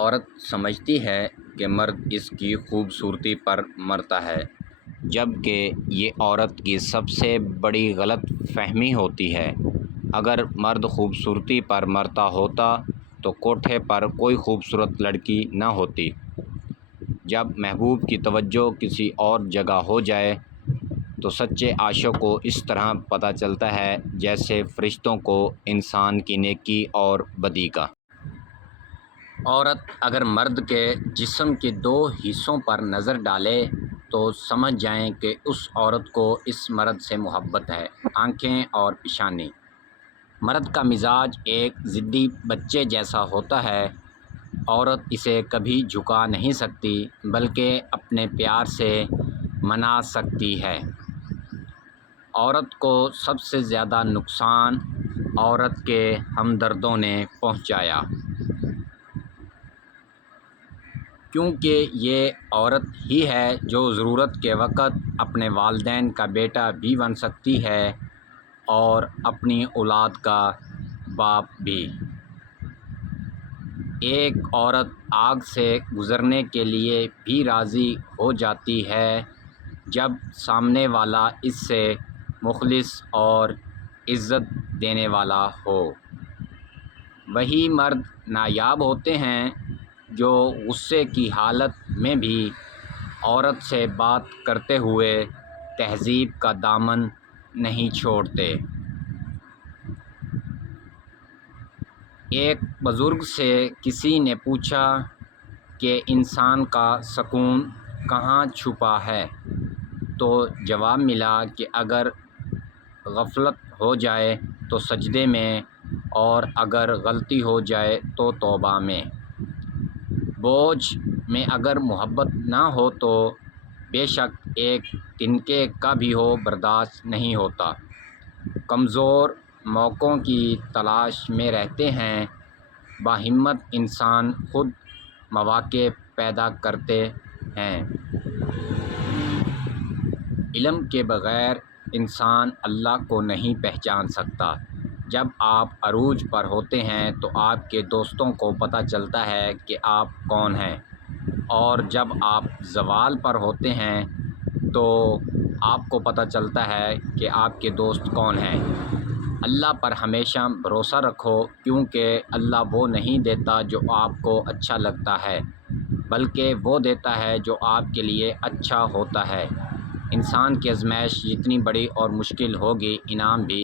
عورت سمجھتی ہے کہ مرد اس کی خوبصورتی پر مرتا ہے، جبکہ یہ عورت کی سب سے بڑی غلط فہمی ہوتی ہے۔ اگر مرد خوبصورتی پر مرتا ہوتا تو کوٹھے پر کوئی خوبصورت لڑکی نہ ہوتی۔ جب محبوب کی توجہ کسی اور جگہ ہو جائے تو سچے عاشق کو اس طرح پتہ چلتا ہے جیسے فرشتوں کو انسان کی نیکی اور بدی کا۔ عورت اگر مرد کے جسم کے دو حصوں پر نظر ڈالے تو سمجھ جائیں کہ اس عورت کو اس مرد سے محبت ہے۔ آنکھیں اور پیشانی۔ مرد کا مزاج ایک ضدی بچے جیسا ہوتا ہے۔ عورت اسے کبھی جھکا نہیں سکتی بلکہ اپنے پیار سے منا سکتی ہے۔ عورت کو سب سے زیادہ نقصان عورت کے ہمدردوں نے پہنچایا، کیونکہ یہ عورت ہی ہے جو ضرورت کے وقت اپنے والدین کا بیٹا بھی بن سکتی ہے اور اپنی اولاد کا باپ بھی۔ ایک عورت آگ سے گزرنے کے لیے بھی راضی ہو جاتی ہے جب سامنے والا اس سے مخلص اور عزت دینے والا ہو۔ وہی مرد نایاب ہوتے ہیں جو غصے کی حالت میں بھی عورت سے بات کرتے ہوئے تہذیب کا دامن نہیں چھوڑتے۔ ایک بزرگ سے کسی نے پوچھا کہ انسان کا سکون کہاں چھپا ہے؟ تو جواب ملا کہ اگر غفلت ہو جائے تو سجدے میں اور اگر غلطی ہو جائے تو توبہ میں۔ بوجھ میں اگر محبت نہ ہو تو بے شک ایک تنکے کا بھی ہو برداشت نہیں ہوتا۔ کمزور موقعوں کی تلاش میں رہتے ہیں، باہمت انسان خود مواقع پیدا کرتے ہیں۔ علم کے بغیر انسان اللہ کو نہیں پہچان سکتا۔ جب آپ عروج پر ہوتے ہیں تو آپ کے دوستوں کو پتہ چلتا ہے کہ آپ کون ہیں، اور جب آپ زوال پر ہوتے ہیں تو آپ کو پتہ چلتا ہے کہ آپ کے دوست کون ہیں۔ اللہ پر ہمیشہ بھروسہ رکھو، کیونکہ اللہ وہ نہیں دیتا جو آپ کو اچھا لگتا ہے بلکہ وہ دیتا ہے جو آپ کے لیے اچھا ہوتا ہے۔ انسان کی آزمائش جتنی بڑی اور مشکل ہوگی، انعام بھی